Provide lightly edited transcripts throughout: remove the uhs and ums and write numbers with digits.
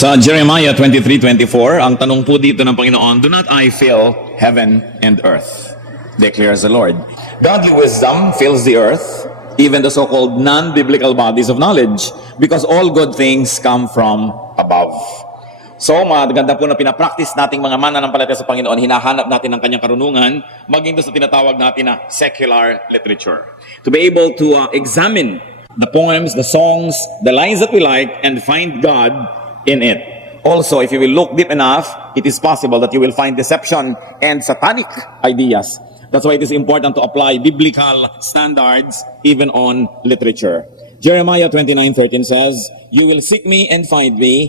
Sa Jeremiah 23:24, ang tanong po dito ng Panginoon, "Do not I fill heaven and earth?" declares the Lord. Godly wisdom fills the earth, even the so-called non-biblical bodies of knowledge, because all good things come from above. So, maganda po na pinapractice nating mga mananampalataya sa Panginoon, hinahanap natin ang kanyang karunungan, maging doon sa tinatawag natin na secular literature. To be able to examine the poems, the songs, the lines that we like, and find God in it. Also, if you will look deep enough, it is possible that you will find deception and satanic ideas. That's why it is important to apply biblical standards even on literature. Jeremiah 29:13 says, "You will seek me and find me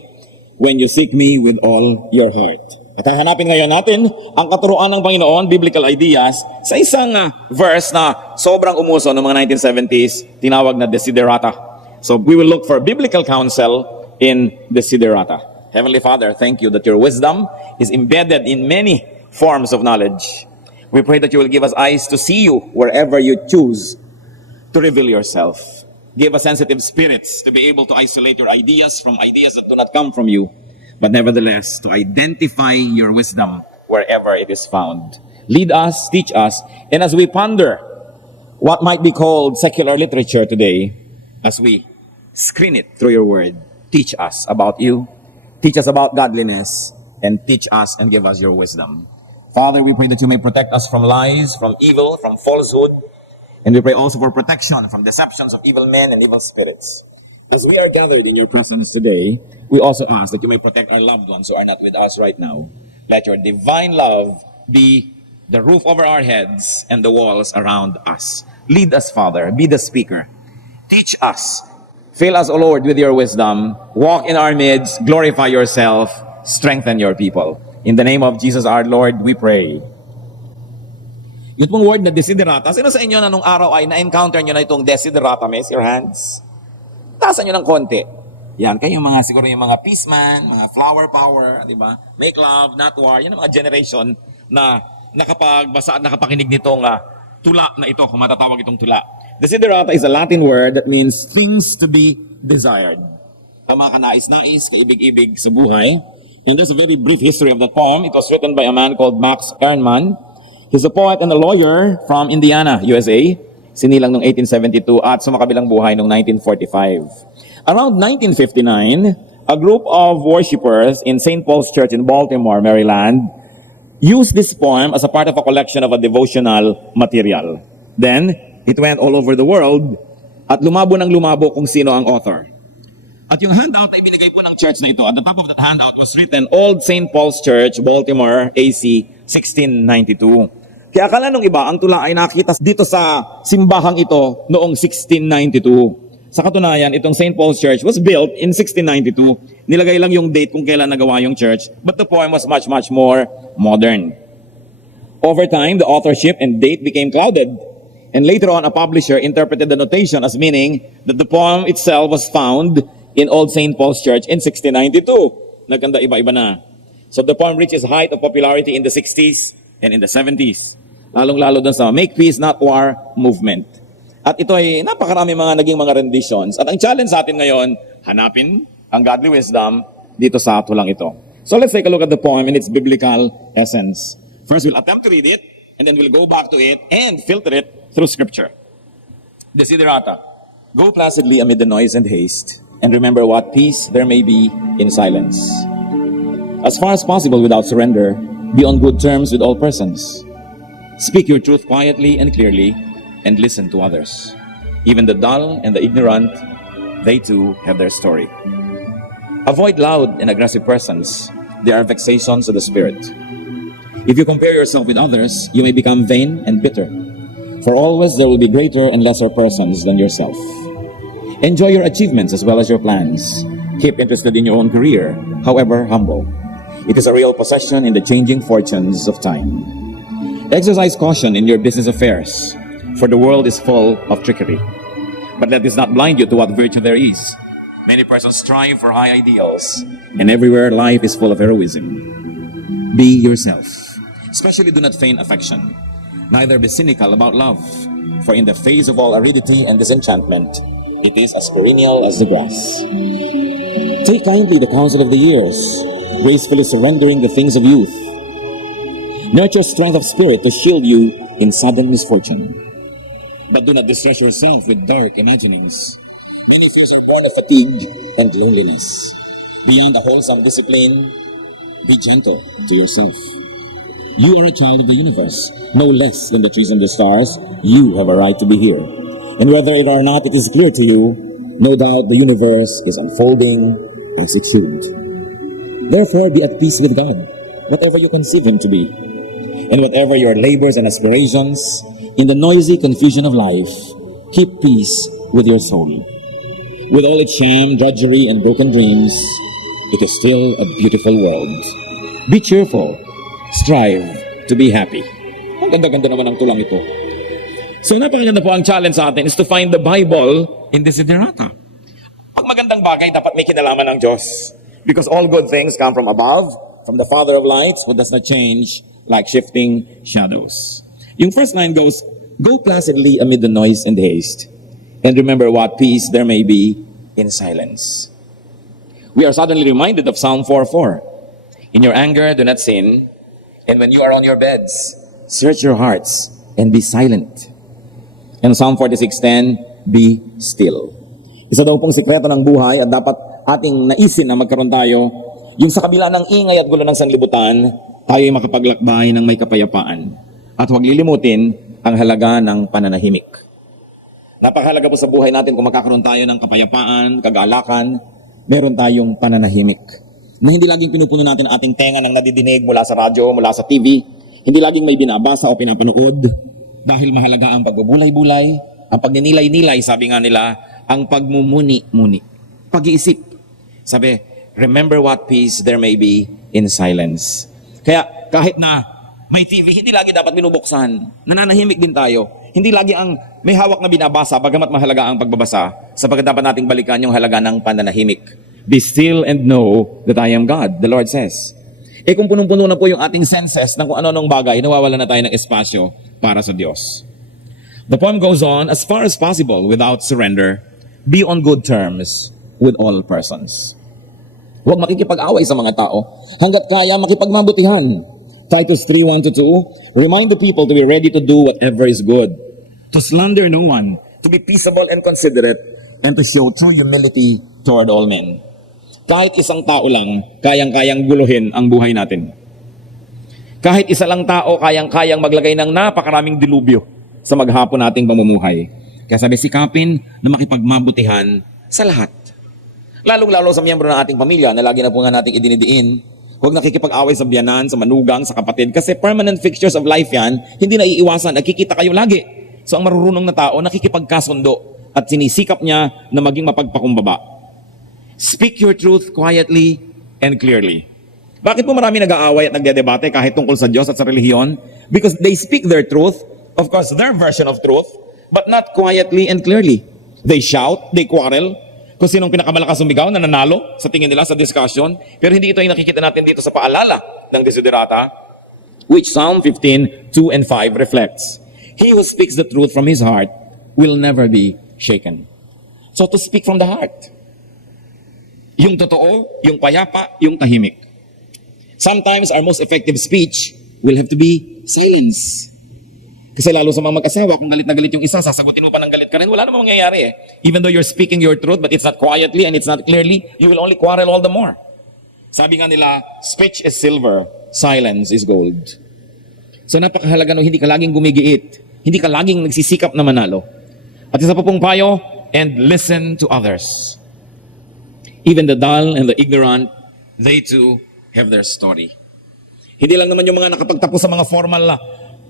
when you seek me with all your heart." At hahanapin ngayon natin ang katuruan ng Panginoon, biblical ideas, sa isang verse na sobrang umuso noong mga 1970s, tinawag na Desiderata. So we will look for biblical counsel in Desiderata. Heavenly Father, thank you that your wisdom is embedded in many forms of knowledge. We pray that you will give us eyes to see you wherever you choose to reveal yourself. Give us sensitive spirits to be able to isolate your ideas from ideas that do not come from you, but nevertheless to identify your wisdom wherever it is found. Lead us, teach us, and as we ponder what might be called secular literature today, as we screen it through your word, teach us about you, teach us about godliness, and teach us and give us your wisdom. Father, we pray that you may protect us from lies, from evil, from falsehood, and we pray also for protection from deceptions of evil men and evil spirits. As we are gathered in your presence today, we also ask that you may protect our loved ones who are not with us right now. Let your divine love be the roof over our heads and the walls around us. Lead us, Father. Be the speaker. Teach us. Fill us, O Lord, with your wisdom. Walk in our midst. Glorify yourself. Strengthen your people. In the name of Jesus our Lord, we pray. Yung pong word na desiderata, sino sa inyo na nung araw ay na-encounter nyo na itong desiderata? Miss your hands. Taasan nyo ng konti. Yan, kayong mga, siguro yung mga peace man, mga flower power, di ba? Make love, not war. Yan ang mga generation na nakapagbasa at nakapakinig nitong tula na ito, kung matatawag itong tula. Desiderata is a Latin word that means things to be desired. Ang mga kanais-nais, kaibig-ibig sa buhay. And there's a very brief history of that poem. It was written by a man called Max Ernman. He's a poet and a lawyer from Indiana, USA. Sinilang noong 1872 at sumakabilang buhay noong 1945. Around 1959, a group of worshipers in St. Paul's Church in Baltimore, Maryland, used this poem as a part of a collection of a devotional material. Then, it went all over the world at lumabo ng lumabo kung sino ang author. At yung handout na ibinigay po ng church na ito, at the top of that handout was written, Old St. Paul's Church, Baltimore, AC, 1692. Kaya akala nung iba, ang tula ay nakita dito sa simbahang ito noong 1692. Sa katunayan, itong St. Paul's Church was built in 1692. Nilagay lang yung date kung kailan nagawa yung church, but the poem was much, much more modern. Over time, the authorship and date became clouded. And later on, a publisher interpreted the notation as meaning that the poem itself was found in Old St. Paul's Church in 1692. Nagkanda iba-iba na. So the poem reached its height of popularity in the 60s and in the 70s. Lalong-lalo dun sa Make Peace Not War movement. At ito ay napakarami mga naging mga renditions. At ang challenge sa atin ngayon, hanapin ang godly wisdom dito sa tulang ito. So let's take a look at the poem in its biblical essence. First, we'll attempt to read it, and then we'll go back to it and filter it through scripture. Desiderata. Go placidly amid the noise and haste, and remember what peace there may be in silence. As far as possible without surrender, be on good terms with all persons. Speak your truth quietly and clearly, and listen to others. Even the dull and the ignorant, they too have their story. Avoid loud and aggressive persons. They are vexations of the spirit. If you compare yourself with others, you may become vain and bitter. For always there will be greater and lesser persons than yourself. Enjoy your achievements as well as your plans. Keep interested in your own career, however humble. It is a real possession in the changing fortunes of time. Exercise caution in your business affairs, for the world is full of trickery. But let this not blind you to what virtue there is. Many persons strive for high ideals, and everywhere life is full of heroism. Be yourself. Especially do not feign affection. Neither be cynical about love, for in the face of all aridity and disenchantment, it is as perennial as the grass. Take kindly the counsel of the years, gracefully surrendering the things of youth. Nurture strength of spirit to shield you in sudden misfortune. But do not distress yourself with dark imaginings. Many fears are born of fatigue and loneliness. Beyond the wholesome discipline, be gentle to yourself. You are a child of the universe, no less than the trees and the stars. You have a right to be here. And whether it or not it is clear to you, no doubt the universe is unfolding as it should. Therefore, be at peace with God, whatever you conceive Him to be. And whatever your labors and aspirations, in the noisy confusion of life, keep peace with your soul. With all its shame, drudgery, and broken dreams, it is still a beautiful world. Be cheerful. Strive to be happy. Ang ganda-ganda naman ng tulang ito. So napakaganda po ang challenge sa atin is to find the Bible in Desiderata. Pag magandang bagay, dapat may kinalaman ng Diyos. Because all good things come from above, from the Father of lights, who does not change like shifting shadows. Yung first line goes, go placidly amid the noise and haste, and remember what peace there may be in silence. We are suddenly reminded of Psalm 4:4. In your anger, do not sin, and when you are on your beds, search your hearts and be silent. And Psalm 46:10, be still. Isa daw pong sikreto ng buhay at dapat ating naisin na magkaroon tayo, yung sa kabila ng ingay at gulo ng sanlibutan, tayo ay makapaglakbay ng may kapayapaan. At huwag lilimutin ang halaga ng pananahimik. Napakahalaga po sa buhay natin kung magkakaroon tayo ng kapayapaan, kagalakan, meron tayong pananahimik. Na hindi laging pinupuno natin ang ating tenga ng nadidinig mula sa radyo, mula sa TV, hindi laging may binabasa o pinapanood, dahil mahalaga ang pagbubulay-bulay, ang pagninilay-nilay, sabi nga nila, ang pagmumuni-muni, pag-iisip. Sabi, remember what peace there may be in silence. Kaya kahit na may TV, hindi lagi dapat binubuksan. Nananahimik din tayo. Hindi lagi ang may hawak na binabasa, bagamat mahalaga ang pagbabasa, sapagkat dapat nating balikan yung halaga ng pananahimik. Be still and know that I am God, the Lord says. Eh kung punong-puno na po yung ating senses ng kung ano-anong bagay, nawawala na tayo ng espasyo para sa Diyos. The poem goes on, as far as possible, without surrender, be on good terms with all persons. Huwag makikipag-away sa mga tao. Hanggat kaya, makipagmabutihan. Titus 3:1-2, remind the people to be ready to do whatever is good, to slander no one, to be peaceable and considerate, and to show true humility toward all men. Kahit isang tao lang, kayang-kayang guluhin ang buhay natin. Kahit isa lang tao, kayang-kayang maglagay ng napakaraming dilubyo sa maghapon nating pamumuhay. Kaya sabi, sikapin na makipagmabutihan sa lahat. Lalong-lalo sa miyembro ng ating pamilya na lagi na po nga nating idinidiin, huwag nakikipag-away sa biyanan, sa manugang, sa kapatid, kasi permanent fixtures of life yan, hindi na iiwasan, nagkikita kayo lagi. So ang marurunong na tao, nakikipagkasundo at sinisikap niya na maging mapagpakumbaba. Speak your truth quietly and clearly. Bakit po marami nag-aaway at nagdedebate kahit tungkol sa Diyos at sa relihiyon? Because they speak their truth, of course, their version of truth, but not quietly and clearly. They shout, they quarrel, kung sinong pinakamalakas sumigaw na nanalo sa tingin nila sa discussion, pero hindi ito yung nakikita natin dito sa paalala ng Desiderata, which Psalm 15:2-5 reflects. He who speaks the truth from his heart will never be shaken. So to speak from the heart. Yung totoo, yung payapa, yung tahimik. Sometimes our most effective speech will have to be silence. Kasi lalo sa mga mag-asawa, kung galit na galit yung isa, sasagutin mo pa ng galit ka rin, wala namang mangyayari eh. Even though you're speaking your truth, but it's not quietly and it's not clearly, you will only quarrel all the more. Sabi nga nila, speech is silver, silence is gold. So napakahalaga no, hindi ka laging gumigiit, hindi ka laging nagsisikap na manalo. At isa pa pong payo, and listen to others. Even the dull and the ignorant, they too have their story. Hindi lang naman yung mga nakapagtapos sa mga formal na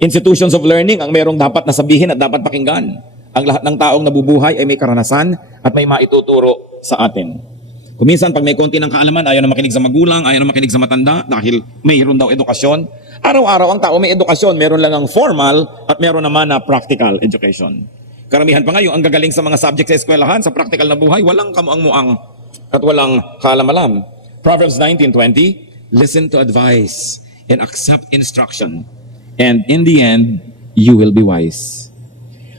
institutions of learning ang merong dapat nasabihin at dapat pakinggan. Ang lahat ng taong nabubuhay ay may karanasan at may maituturo sa atin. Kuminsan pag may konti ng kaalaman, ayaw na makinig sa magulang, ayaw na makinig sa matanda dahil mayroon daw edukasyon. Araw-araw ang tao may edukasyon, meron lang ang formal at meron naman na practical education. Karamihan pa ngayon ang gagaling sa mga subject sa eskwelahan, sa practical na buhay, walang kamuang-muang at walang kalam-alam. Proverbs 19:20, listen to advice and accept instruction. And in the end, you will be wise.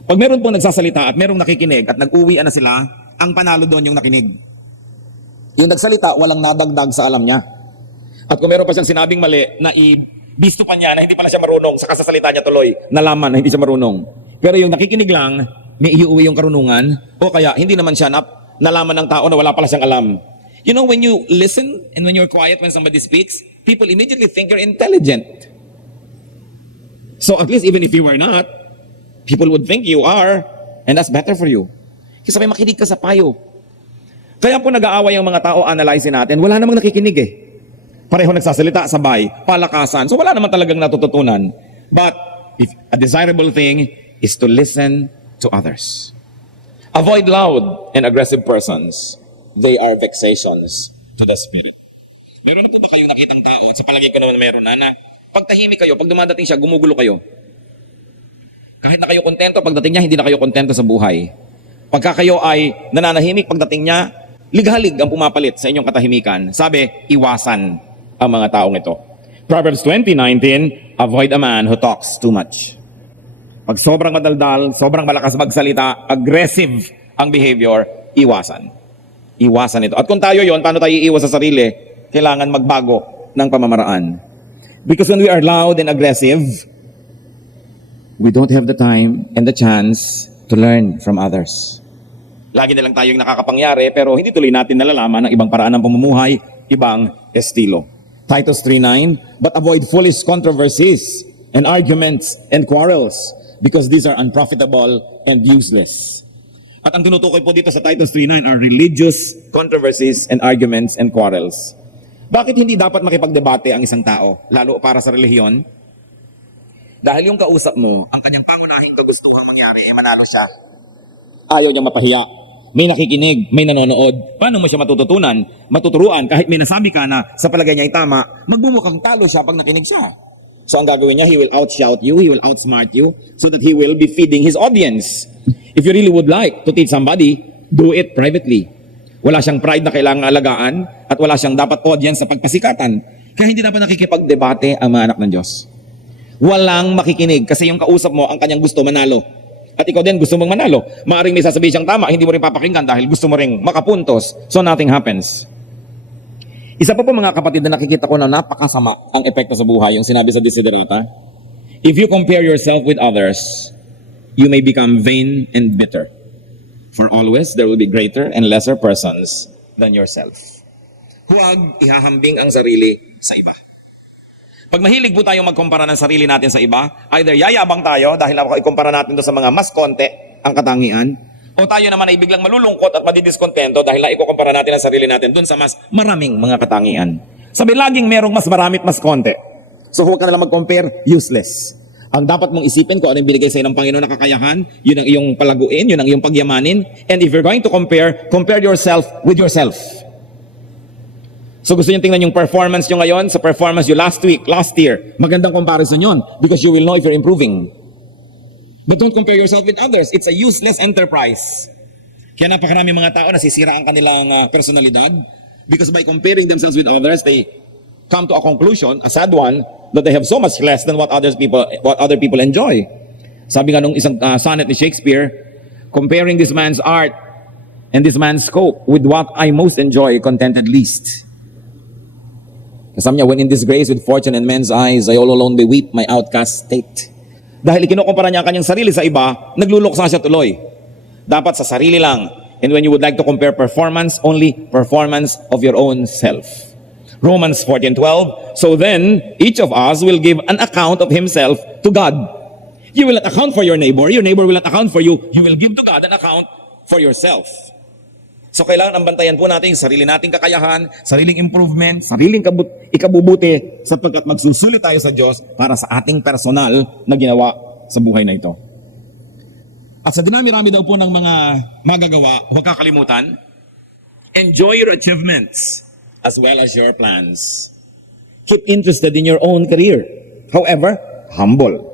Pag meron pong nagsasalita at merong nakikinig at nag-uwian na sila, ang panalo doon yung nakinig. Yung nagsalita, walang nadagdag sa alam niya. At kung meron pa siyang sinabing mali, na bisto pa niya na hindi pala siya marunong, sa kasasalita niya tuloy, nalaman na hindi siya marunong. Pero yung nakikinig lang, may iuwi yung karunungan, o kaya hindi naman siya nalaman ng tao na wala pala siyang alam. You know, when you listen and when you're quiet when somebody speaks, people immediately think you're intelligent. So at least even if you are not, people would think you are, and that's better for you. Kasi may makinig ka sa payo. Kaya po nag-aaway ang mga tao, analyzein natin, wala namang nakikinig eh. Pareho nagsasalita, sabay, palakasan. So wala naman talagang natututunan. But if a desirable thing is to listen to others. Avoid loud and aggressive persons. They are vexations to the spirit. Meron na po ba kayong nakitang tao at sa palagay ko naman meron na pag tahimik kayo, pag dumadating siya, gumugulo kayo. Kahit na kayo kontento, pagdating niya, hindi na kayo kontento sa buhay. Pagka kayo ay nananahimik, pagdating niya, lighalig ang pumapalit sa inyong katahimikan. Sabi, iwasan ang mga taong ito. Proverbs 20:19, avoid a man who talks too much. Pag sobrang madaldal, sobrang malakas magsalita, aggressive ang behavior, iwasan. Iwasan ito. At kung tayo yon, paano tayo iiwas sa sarili? Kailangan magbago ng pamamaraan. Because when we are loud and aggressive, we don't have the time and the chance to learn from others. Lagi na lang tayong nakakapangyari, pero hindi tuloy natin nalalaman ang ibang paraan ng pamumuhay, ibang estilo. Titus 3:9, but avoid foolish controversies and arguments and quarrels, because these are unprofitable and useless. At ang tinutukoy po dito sa Titus 3:9 are religious controversies and arguments and quarrels. Bakit hindi dapat makipagdebate ang isang tao, lalo para sa relihiyon? Dahil yung kausap mo, ang kanyang pangunahing kagustuhang mangyari ay manalo siya. Ayaw niya mapahiya. May nakikinig, may nanonood. Paano mo siya matututunan, matuturuan kahit may nasabi ka na sa palagay niya ay tama, magbumukhang talo siya pag nakinig siya. So ang gagawin niya, he will outshout you, he will outsmart you, so that he will be feeding his audience. If you really would like to teach somebody, do it privately. Wala siyang pride na kailangang alagaan at wala siyang dapat audience sa pagpasikatan. Kaya hindi dapat nakikipagdebate ang mga anak ng Diyos. Walang makikinig kasi yung kausap mo ang kanyang gusto manalo. At ikaw din gusto mong manalo. Maaring may sasabihin siyang tama, hindi mo rin papakinggan dahil gusto mo rin makapuntos. So nothing happens. Isa pa po mga kapatid na nakikita ko na napakasama ang epekto sa buhay, yung sinabi sa Desiderata. If you compare yourself with others, you may become vain and bitter. For always, there will be greater and lesser persons than yourself. Huwag ihahambing ang sarili sa iba. Pag mahilig po tayong magkumpara ng sarili natin sa iba, either yayabang tayo dahil ikumpara natin to sa mga mas konti ang katangian, o tayo naman ay biglang malulungkot at madidiskontento dahil ikukumpara natin ang sarili natin dun sa mas maraming mga katangian. Sabi, laging merong mas marami at mas konti. So huwag ka nalang mag-compare, useless. Ang dapat mong isipin kung ano yung binigay sa'yo ng Panginoon na kakayahan, yun ang iyong palaguin, yun ang iyong pagyamanin. And if you're going to compare yourself with yourself. So gusto nyo tingnan yung performance nyo ngayon sa performance nyo last week, last year. Magandang comparison yun because you will know if you're improving. But don't compare yourself with others. It's a useless enterprise. Kaya napakarami mga tao nasisira ang kanilang personalidad because by comparing themselves with others, they come to a conclusion, a sad one, that they have so much less than what other people enjoy. Sabi nga nung isang sonnet ni Shakespeare, comparing this man's art and this man's scope with what I most enjoy, contented least. Sabi niya, when in disgrace with fortune and men's eyes, I all alone beweep my outcast state. Dahil ikinukumpara niya ang kanyang sarili sa iba, nagluluksa siya tuloy. Dapat sa sarili lang. And when you would like to compare performance, only performance of your own self. Romans 14:12, so then each of us will give an account of himself to God. You will not account for your neighbor will not account for you will give to God an account for yourself. So kailangan ang bantayan po natin sarili nating kakayahan, sariling improvement, sariling ikabubuti sapagkat magsusulit tayo sa Diyos para sa ating personal na ginawa sa buhay na ito. At sa dinami-rami daw po ng mga magagawa, huwag kakalimutan, enjoy your achievements as well as your plans. Keep interested in your own career. However, humble.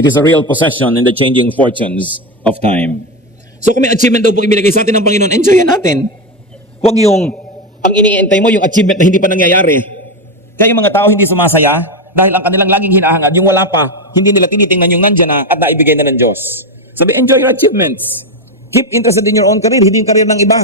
It is a real possession in the changing fortunes of time. So kung may achievement daw po ibinigay sa atin ng Panginoon, enjoyin natin. Huwag yung, ang iniintay mo yung achievement na hindi pa nangyayari. Kaya yung mga tao hindi sumasaya dahil ang kanilang laging hinahangad, yung wala pa, hindi nila tinitingnan yung nandyan na at naibigay na ng Diyos. Sabi, enjoy your achievements. Keep interested in your own career, hindi yung career ng iba.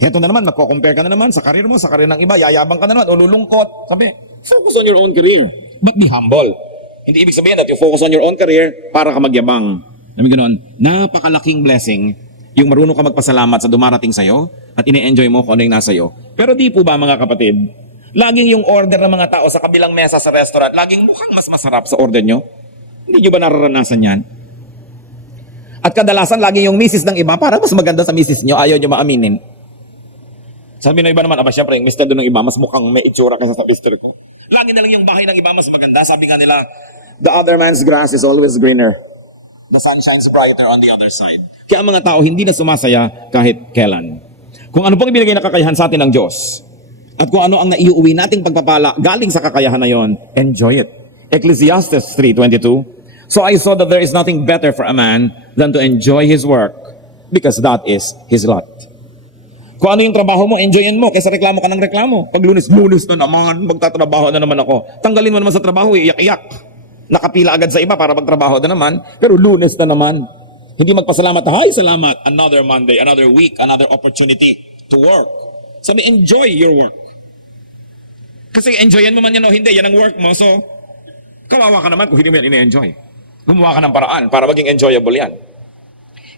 Heto na naman, magko-compare ka na naman sa karir mo, sa karir ng iba, yayabang ka na naman, o lulungkot. Sabi, focus on your own career, but be humble. Hindi ibig sabihin that you focus on your own career para ka magyabang. Sabi ganoon, napakalaking blessing yung marunong ka magpasalamat sa dumarating sa'yo at ini-enjoy mo kung ano yung nasa iyo. Pero di po ba mga kapatid, laging yung order ng mga tao sa kabilang mesa sa restaurant, laging mukhang mas masarap sa order nyo? Hindi nyo ba nararanasan yan? At kadalasan, laging yung misis ng iba, para mas maganda sa misis nyo, ayaw nyo maaminin. Sabi ng iba naman, aba syempre, yung mister doon ng iba, mas mukhang may itsura kaysa sa mister ko. Lagi na lang yung bahay ng iba mas maganda. Sabi nga nila, the other man's grass is always greener. The sun shines brighter on the other side. Kaya ang mga tao hindi na sumasaya kahit kailan. Kung ano pong ibinigay na kakayahan sa atin ng Diyos, at kung ano ang naiuwi nating pagpapala galing sa kakayahan na yon, enjoy it. Ecclesiastes 3:22. So I saw that there is nothing better for a man than to enjoy his work, because that is his lot. Kung ano yung trabaho mo, enjoyin mo, kaysa reklamo ka ng reklamo. Pag lunes na naman, magtatrabaho na naman ako. Tanggalin mo naman sa trabaho, iyak-iyak. Nakapila agad sa iba para magtrabaho na naman, pero lunes na naman. Hindi magpasalamat, hi, salamat. Another Monday, another week, another opportunity to work. Sabi, enjoy your work. Kasi enjoyin mo man yan o hindi, yan ang work mo. So, kawawa ka naman kung hindi mo yan ine-enjoy. Gumawa ka ng paraan para maging enjoyable yan.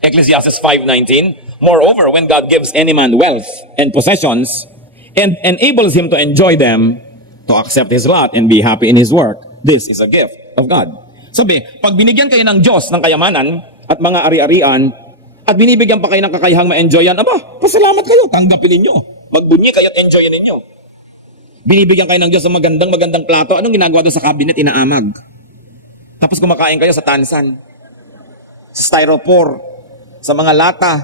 Ecclesiastes 5:19, moreover, when God gives any man wealth and possessions and enables him to enjoy them, to accept his lot and be happy in his work, this is a gift of God. Sabi, pag binigyan kayo ng Diyos ng kayamanan at mga ari-arian, at binibigyan pa kayo ng kakayahang ma-enjoy yan, aba, pasalamat kayo, tanggapin ninyo. Magbunyi kayo at enjoyin ninyo. Binibigyan kayo ng Diyos ng magandang plato, anong ginagawa doon sa cabinet? Inaamag. Tapos kumakain kayo sa tansan, styrofoam, sa mga lata.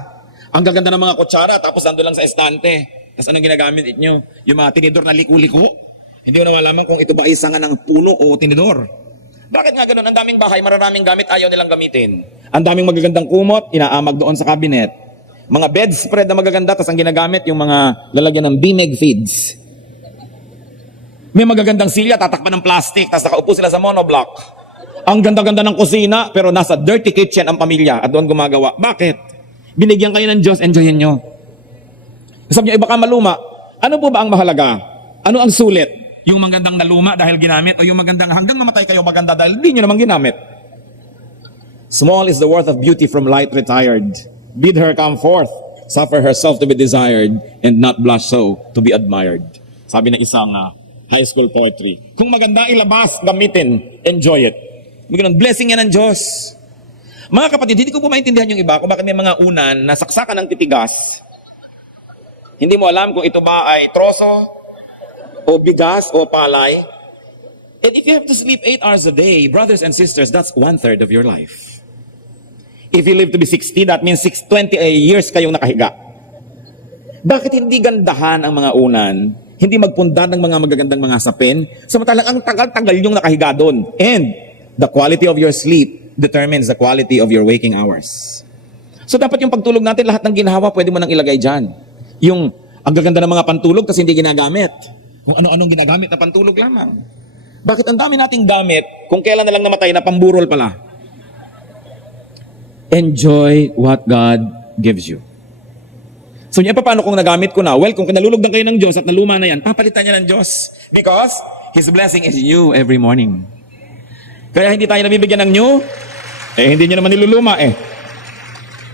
Ang gaganda ng mga kutsara, tapos nandun lang sa estante. Tapos anong ginagamit nyo? Yung mga tinidor na liku-liku. Hindi mo na malaman kung ito ba ay sanga ng puno o tinidor. Bakit nga ganun? Ang daming bahay, maraming gamit, ayaw nilang gamitin. Ang daming magagandang kumot, inaamag doon sa cabinet. Mga bedspread na magaganda, tapos ang ginagamit, yung mga lalagyan ng bineg feeds. May magagandang silya, tatakpan ng plastic, tapos nakaupo sila sa monoblock. Ang ganda-ganda ng kusina, pero nasa dirty kitchen ang pamilya at doon gumagawa. Bakit? Binigyan kayo ng Diyos, enjoyin nyo. Sabi nyo, iba ka maluma. Ano po ba ang mahalaga? Ano ang sulit? Yung magandang naluma dahil ginamit o yung magandang hanggang mamatay kayo maganda dahil hindi nyo naman ginamit? Small is the worth of beauty from light retired. Bid her come forth, suffer herself to be desired, and not blush so to be admired. Sabi ng isang high school poetry. Kung maganda ilabas, gamitin, enjoy it. Blessing yan ng Diyos. Mga kapatid, hindi ko po maintindihan yung iba kung bakit may mga unan na saksakan ng titigas. Hindi mo alam kung ito ba ay troso, o bigas, o palay. And if you have to sleep 8 hours a day, brothers and sisters, that's 1/3 of your life. If you live to be 60, that means 20 years kayong nakahiga. Bakit hindi gandahan ang mga unan? Hindi magpundad ng mga magagandang mga sapin? Samantalang ang tagal-tagal yung nakahiga doon. And the quality of your sleep determines the quality of your waking hours. So dapat yung pagtulog natin, lahat ng ginhawa, pwede mo nang ilagay dyan. Yung ang gaganda ng mga pantulog kasi hindi ginagamit. Kung ano-anong ginagamit na pantulog lamang. Bakit ang dami nating gamit kung kailan na lang namatay na pamburol pala? Enjoy what God gives you. So niya, paano kung nagamit ko na? Well, kung kinalulugdan kayo ng Diyos at naluma na yan, papalitan niya ng Diyos. Because His blessing is new every morning. Kaya hindi tayo nabibigyan ng new, hindi niya naman niluluma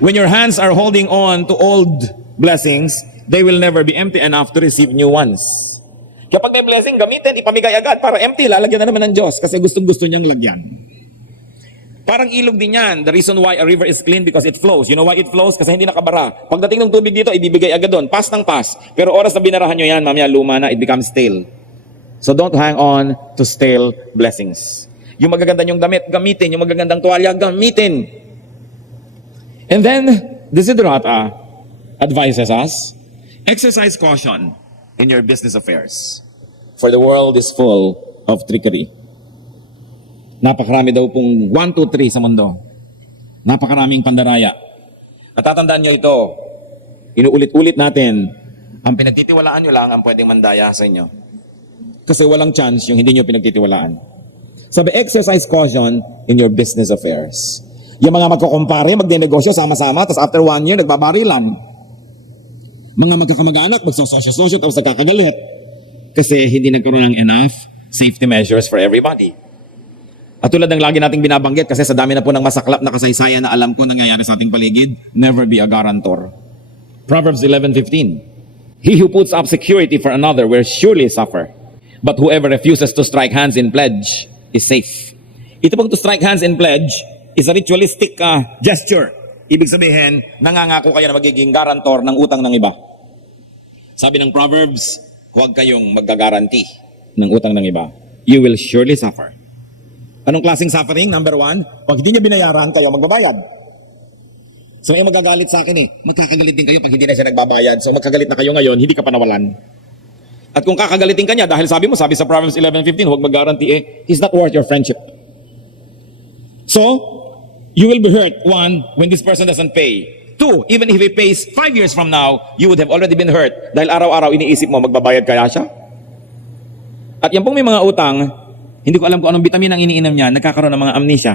When your hands are holding on to old blessings, they will never be empty enough to receive new ones. Kapag may blessing, gamitin, ipamigay agad para empty, lalagyan na naman ng Diyos kasi gustong-gusto niyang lagyan. Parang ilog din yan. The reason why a river is clean because it flows. You know why it flows? Kasi hindi nakabara. Pagdating ng tubig dito, ibibigay agad doon. Pass ng pass. Pero oras na binarahan nyo yan, mamaya luma na, it becomes stale. So don't hang on to stale blessings. Yung magaganda yung damit, gamitin. Yung magagandang tuwalya, gamitin. And then, Desiderata advises us, exercise caution in your business affairs. For the world is full of trickery. Napakarami daw pong 1, 2, 3 sa mundo. Napakaraming pandaraya. Natatandaan nyo ito, inuulit-ulit natin, ang pinagtitiwalaan nyo lang ang pwedeng mandaya sa inyo. Kasi walang chance yung hindi nyo pinagtitiwalaan. Sabi, exercise caution in your business affairs. Yung mga magkukumpare, magdinegosyo sama-sama, tapos after 1 year, nagbabarilan. Mga magkakamag-anak, magsososyo-sosyo, tapos nagkakagalit. Kasi hindi nagkaroon ng enough safety measures for everybody. At tulad ng lagi nating binabanggit, kasi sa dami na po ng masaklap na kasaysayan na alam ko nangyayari sa ating paligid, never be a guarantor. Proverbs 11:15. He who puts up security for another will surely suffer. But whoever refuses to strike hands in pledge is safe. Ito pong to strike hands in pledge is a ritualistic gesture. Ibig sabihin, nangangako kayo na magiging garantor ng utang ng iba. Sabi ng Proverbs, huwag kayong magagaranti ng utang ng iba. You will surely suffer. Anong klaseng suffering? Number one, pag hindi niya binayaran, kayo magbabayad. So may magagalit sa akin magkakagalit din kayo pag hindi na siya nagbabayad. So magkagalit na kayo ngayon, hindi ka pa nawalan. At kung kakagalitin ka niya, dahil sabi sa Proverbs 11:15, huwag mag-guarantee, he's not worth your friendship. So, you will be hurt, one, when this person doesn't pay. Two, even if he pays 5 years from now, you would have already been hurt dahil araw-araw iniisip mo, magbabayad kaya siya? At yan pong may mga utang, hindi ko alam kung anong vitamin ang iniinom niya, nagkakaroon ng mga amnesia.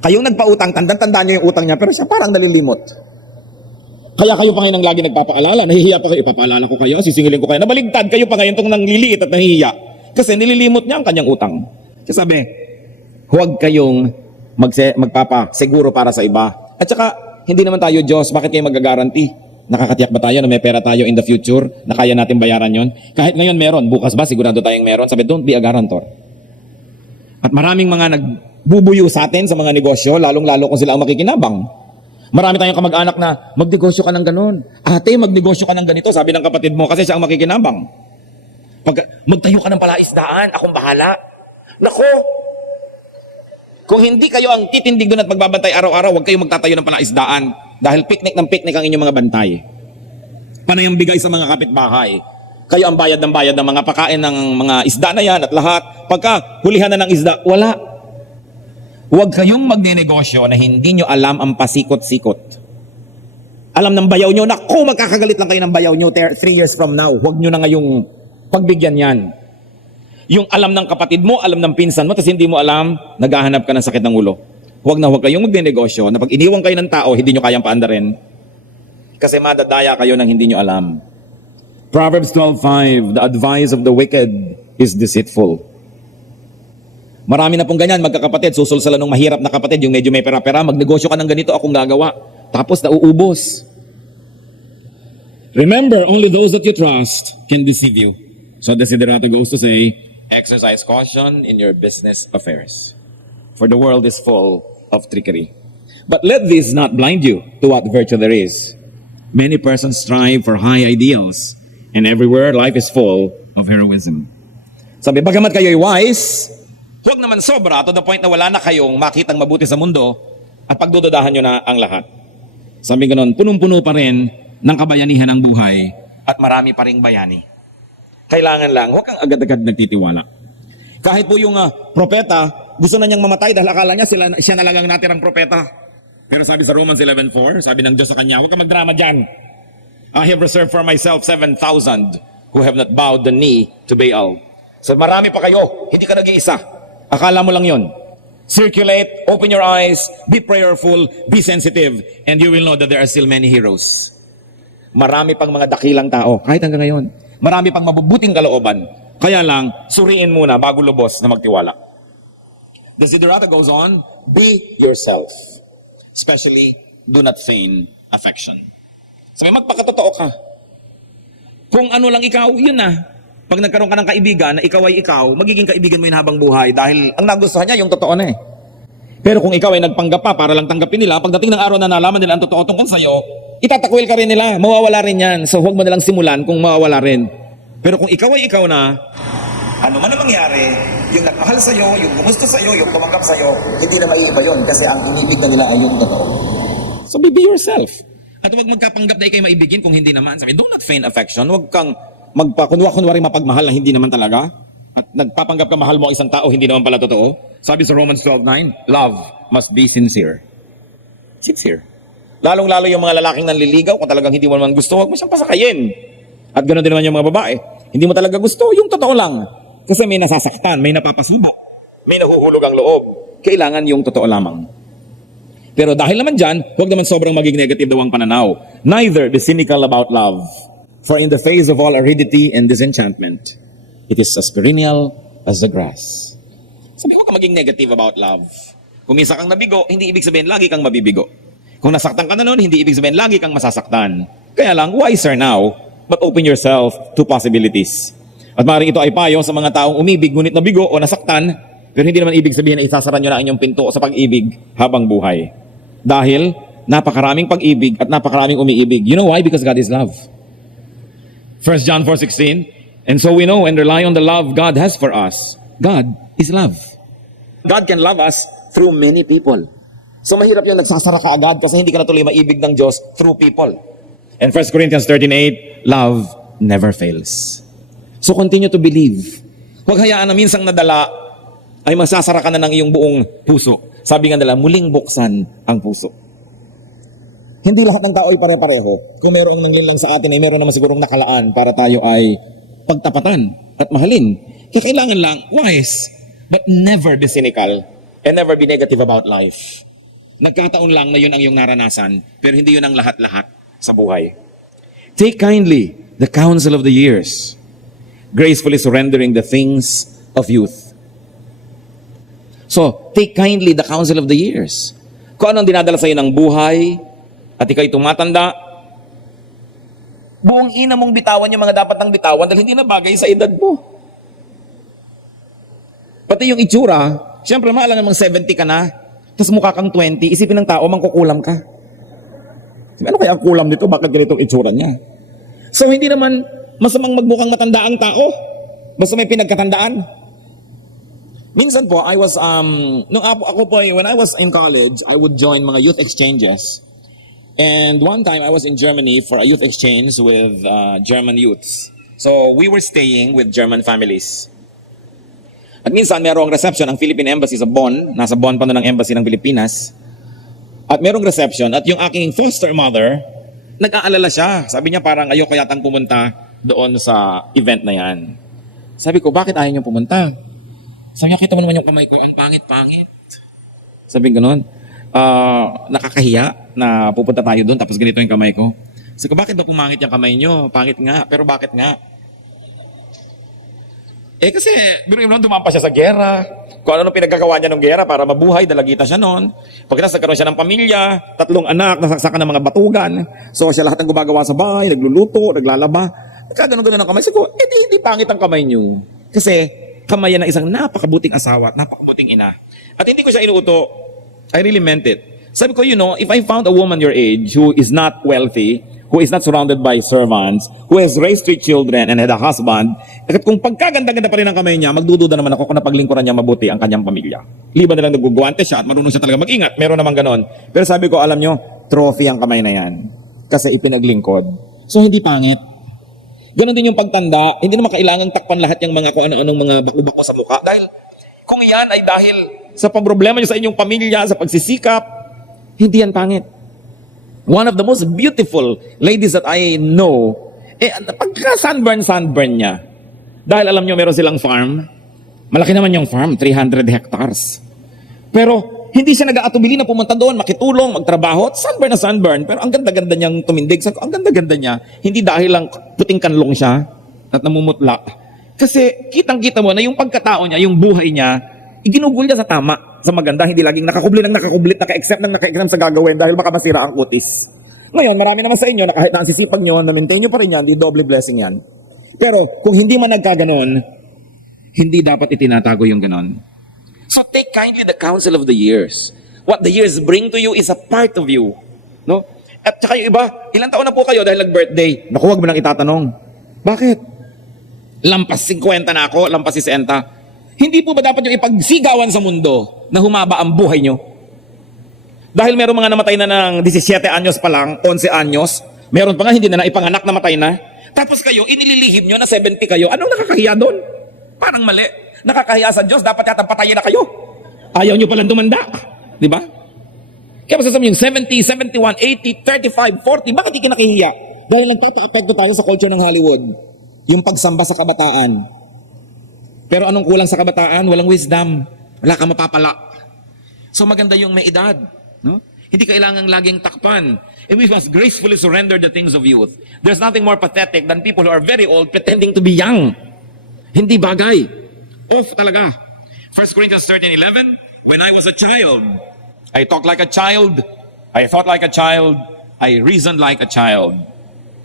Kayong nagpautang, tandaan niyo yung utang niya, pero siya parang nalilimot. Kaya kayo pa ngayon ang lagi nagpapaalala, nahihiya pa kayo, ipapaalala ko kayo, sisingilin ko kayo, nabaligtad kayo pa ngayon itong nangliliit at nahihiya. Kasi nililimot niya ang kanyang utang. Kasi sabi, huwag kayong magpapasiguro para sa iba. At saka, hindi naman tayo Diyos, bakit kayo magagaranti? Nakakatiyak ba tayo na may pera tayo in the future na kaya natin bayaran yon? Kahit ngayon meron, bukas ba sigurado tayong meron? Sabi, don't be a guarantor. At maraming mga nagbubuyo sa atin sa mga negosyo, lalong-lalo kung sila ang makikinabang. Marami tayong kamag-anak na, magnegosyo ka ng ganun. Ate, magnegosyo ka ng ganito, sabi ng kapatid mo, kasi siya ang makikinabang. Pag magtayo ka ng palaisdaan, akong bahala. Nako! Kung hindi kayo ang titindig doon at magbabantay araw-araw, huwag kayong magtatayo ng palaisdaan. Dahil picnic ng picnic ang inyong mga bantay. Panay ang bigay sa mga kapitbahay. Kayo ang bayad ng mga pakain ng mga isda na yan at lahat. Pagka hulihan na ng isda, wala. Huwag kayong magnenegosyo na hindi nyo alam ang pasikot-sikot. Alam ng bayaw nyo, naku, magkakagalit lang kayo ng bayaw nyo 3 years from now. Huwag nyo na ngayong pagbigyan yan. Yung alam ng kapatid mo, alam ng pinsan mo, tapos hindi mo alam, naghahanap ka ng sakit ng ulo. Huwag kayong magnenegosyo na pag iniwan kayo ng tao, hindi nyo kayang paandarin. Kasi madadaya kayo ng hindi nyo alam. Proverbs 12:5, the advice of the wicked is deceitful. Marami na pong ganyan, magkakapatid, susulsalan ng mahirap na kapatid, yung medyo may pera-pera, magnegosyo ka ng ganito, akong gagawa. Tapos nauubos. Remember, only those that you trust can deceive you. So Desiderata goes to say, exercise caution in your business affairs. For the world is full of trickery. But let this not blind you to what virtue there is. Many persons strive for high ideals, and everywhere life is full of heroism. Sabi, bagamat kayo'y wise, huwag naman sobra to the point na wala na kayong makitang mabuti sa mundo at pagdududahan nyo na ang lahat. Sabi ganon, punong-puno pa rin ng kabayanihan ang buhay at marami pa ring bayani. Kailangan lang, huwag kang agad-agad nagtitiwala. Kahit po yung propeta, gusto na niyang mamatay dahil akala niya siya na lang ang natirang propeta. Pero sabi sa Romans 11:4, sabi ng Diyos sa kanya, huwag kang magdrama dyan. I have reserved for myself 7,000 who have not bowed the knee to Baal. So marami pa kayo, hindi ka nag-iisa. Akala mo lang yon. Circulate, open your eyes, be prayerful, be sensitive, and you will know that there are still many heroes. Marami pang mga dakilang tao, kahit hanggang ngayon. Marami pang mabubuting kalooban. Kaya lang, suriin muna bago lubos na magtiwala. Desiderata goes on, be yourself. Especially, do not feign affection. Sabi, magpakatotoo ka. Kung ano lang ikaw, yun na. Pag nagkaroon ka ng kaibigan na ikaw ay ikaw, magiging kaibigan mo yun habang buhay dahil ang nagustuhan niya yung totoo na eh. Pero kung ikaw ay nagpanggap pa para lang tanggapin nila, pagdating ng araw na nalaman nila ang totoo tungkol sa'yo, itatakwil ka rin nila, mawawala rin yan. So huwag mo nilang simulan kung mawawala rin. Pero kung ikaw ay ikaw na, ano man ang mangyari, yung nagmahal sa'yo, yung gumusto sa'yo, yung tumanggap sa'yo, hindi na maiiba yun kasi ang inibig na nila ay yung totoo. So be yourself. At huwag magkapanggap na ikay maibigin kung hindi naman. Sabi, do not feign affection. Huwag kang kunwari mapagmahal na hindi naman talaga. At nagpapanggap ka mahal mo ang isang tao, hindi naman pala totoo. Sabi sa Romans 12:9, love must be sincere. Sincere. Lalong-lalo yung mga lalaking nanliligaw, kung talagang hindi mo naman gusto, huwag mo siyang pasakayin. At ganoon din naman yung mga babae. Hindi mo talaga gusto, yung totoo lang. Kasi may nasasaktan, may napapasubok, may nahuhulog ang loob. Kailangan yung totoo lamang. Pero dahil naman dyan, huwag naman sobrang maging negative daw ang pananaw. Neither be cynical about love. For in the face of all aridity and disenchantment, it is as perennial as the grass. Sabi, huwag ka maging negative about love. Kung minsan kang nabigo, hindi ibig sabihin lagi kang mabibigo. Kung nasaktan ka na nun, hindi ibig sabihin lagi kang masasaktan. Kaya lang, wiser now, but open yourself to possibilities. At maaaring ito ay payo sa mga taong umibig, ngunit nabigo o nasaktan, pero hindi naman ibig sabihin na isasara nyo na inyong pinto sa pag-ibig habang buhay. Dahil napakaraming pag-ibig at napakaraming umiibig. You know why? Because God is love. 1 John 4:16, and so we know and rely on the love God has for us. God is love. God can love us through many people. So mahirap yung nagsasara ka agad kasi hindi ka natuloy maibig ng Diyos through people. And 1 Corinthians 13:8, love never fails. So continue to believe. Huwag hayaan na minsang nadala ay masasara ka na ng iyong buong puso. Sabi nga nila, muling buksan ang puso. Hindi lahat ng tao ay pare-pareho. Kung mayroong nanglilang sa atin ay mayroon naman sigurong nakalaan para tayo ay pagtapatan at mahalin. Kaya kailangan lang wise, but never be cynical and never be negative about life. Nagkataon lang na yun ang iyong naranasan, pero hindi yun ang lahat-lahat sa buhay. Take kindly the counsel of the years, gracefully surrendering the things of youth. So, take kindly the counsel of the years. Kung anong dinadala sa iyo ng buhay, at ikaw'y tumatanda, buong ina mong bitawan yung mga dapat nang bitawan dahil hindi na bagay sa edad mo. Pati yung itsura, siyempre maalam namang 70 ka na, tapos mukha kang 20, isipin ng tao, mangkukulam ka. Sabi, ano kaya ang kulam nito? Bakit ganitong itsura niya? So, hindi naman masamang magmukhang matanda ang tao. Basta may pinagkatandaan. Minsan po, when I was in college, I would join mga youth exchanges. And one time, I was in Germany for a youth exchange with German youths. So, we were staying with German families. At minsan, merong reception ang Philippine Embassy sa Bonn. Nasa Bonn pa na ng Embassy ng Pilipinas. At merong reception. At yung aking foster mother, nag-aalala siya. Sabi niya parang ayoko yatang pumunta doon sa event na yan. Sabi ko, bakit ayaw niyo pumunta? Sabi niya, kita mo naman yung kamay ko, ang pangit-pangit. Sabi gano'n, nakakahiya na pupunta tayo doon tapos ganito yung kamay ko. Sabi ko, bakit daw pumangit yung kamay niyo? Pangit nga, pero bakit nga? Kasi, biruin mo, dumampa siya sa gera. Kung ano pinagkagawa niya ng gera para mabuhay, dalagita siya noon. Pagkatapos nagkaroon siya ng pamilya, 3 anak, nasaksakan ng mga batugan. So siya lahat ng gumagawa sa bahay, nagluluto, naglalaba. Nagkaganon-ganon ang kamay. Sabi ko, hindi pangit ang kamay niyo. Kasi, kamay yan ng isang napakabuting asawa at napakabuting ina. At hindi ko siya inuuto. I really meant it. Sabi ko, if I found a woman your age who is not wealthy, who is not surrounded by servants, who has raised 3 children and had a husband, at kung pagkaganda-ganda pa rin ang kamay niya, magdududa naman ako kung napaglingkuran niya mabuti ang kanyang pamilya. Liban na lang nagugwante siya at marunong siya talaga mag-ingat. Meron naman ganon. Pero sabi ko, alam nyo, trophy ang kamay na yan. Kasi ipinaglingkod. So hindi pangit. Ganon din yung pagtanda, hindi naman kailangang takpan lahat yung mga kung ano-anong mga baku-bako sa mukha. Dahil kung yan ay dahil sa problema nyo sa inyong pamilya, sa pagsisikap, hindi yan pangit. One of the most beautiful ladies that I know, pagka-sunburn niya. Dahil alam nyo, meron silang farm. Malaki naman yung farm, 300 hectares. Pero hindi siya nag-aatubili na pumunta doon, makitulong, magtrabaho, sunburn na sunburn. Pero ang ganda-ganda niyang tumindig. Ang ganda-ganda niya. Hindi dahil lang puting kanlong siya at namumutla. Kasi kitang-kita mo na yung pagkatao niya, yung buhay niya, iginugol niya sa tama, sa maganda. Hindi laging nakakublit, naka-accept ng naka-exam sa gagawin dahil baka masira ang kutis. Ngayon, marami naman sa inyo na kahit nagsisipag nyo, na-maintain nyo pa rin yan, di doble blessing yan. Pero kung hindi man nagkaganon, hindi dapat itinatago yung ganon. So take kindly the counsel of the years. What the years bring to you is a part of you. No? At saka yung iba, ilang taon na po kayo dahil nag-birthday? Naku, huwag mo nang itatanong. Bakit? Lampas 50 na ako, lampas 60. Hindi po ba dapat yung ipagsigawan sa mundo na humaba ang buhay nyo? Dahil meron mga namatay na ng 17 anyos pa lang, 11 anyos, meron pa nga hindi na naipanganak na matay na. Tapos kayo, inililihim nyo na 70 kayo. Anong nakakahiya doon? Parang mali. Nakakahiya sa Diyos, dapat yata patayin na kayo. Ayaw nyo palang tumanda. Di ba? Kaya masasabi yung 70, 71, 80, 35, 40, bakit di ka nakihiya? Dahil nagpapa-apekto tayo sa culture ng Hollywood. Yung pagsamba sa kabataan. Pero anong kulang sa kabataan? Walang wisdom. Wala kang mapapala. So maganda yung may edad. No? Hindi kailangang laging takpan. And we must gracefully surrender the things of youth. There's nothing more pathetic than people who are very old pretending to be young. Hindi bagay. Off talaga. 1 Corinthians 13:11, when I was a child, I talked like a child, I thought like a child, I reasoned like a child.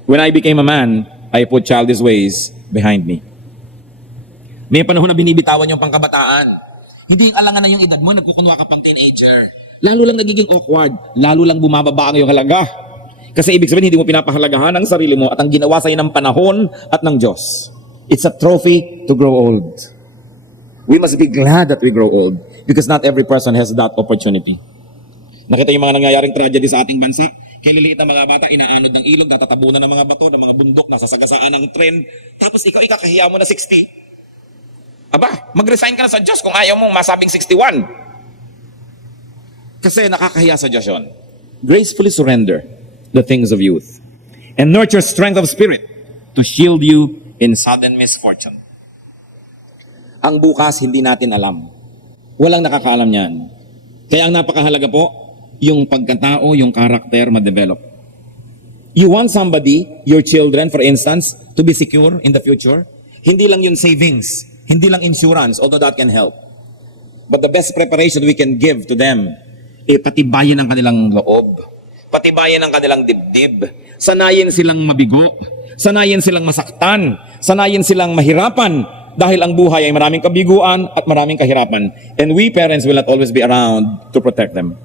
When I became a man, I put childish ways behind me. May panahon na binibitawan yung pangkabataan. Hindi yung alangan na yung edad mo, nagkukunwa ka pang teenager. Lalo lang nagiging awkward, lalo lang bumababa ang iyong halaga. Kasi ibig sabihin, hindi mo pinapahalagahan ang sarili mo at ang ginawa sa'yo ng panahon at ng Diyos. It's a trophy to grow old. We must be glad that we grow old because not every person has that opportunity. Nakita yung mga nangyayaring tragedy sa ating bansa. Kililiit na mga bata, inaanod ng ilog, natatabunan ng mga bato, ng mga bundok, nasasagasaan ng tren. Tapos ikaw, ikakahiya mo na 60. Aba, mag-resign ka na sa Diyos kung ayaw mong masabing 61. Kasi nakakahiya sa Diyos yun. Gracefully surrender the things of youth and nurture strength of spirit to shield you in sudden misfortune. Ang bukas, hindi natin alam. Walang nakakaalam yan. Kaya ang napakahalaga po, yung pagkatao, yung karakter ma-develop. You want somebody, your children, for instance, to be secure in the future? Hindi lang yung savings, hindi lang insurance, although that can help. But the best preparation we can give to them, patibayan ang kanilang loob, patibayan ang kanilang dibdib, sanayin silang mabigo, sanayin silang masaktan, sanayin silang mahirapan, dahil ang buhay ay maraming kabiguan at maraming kahirapan. And we parents will not always be around to protect them.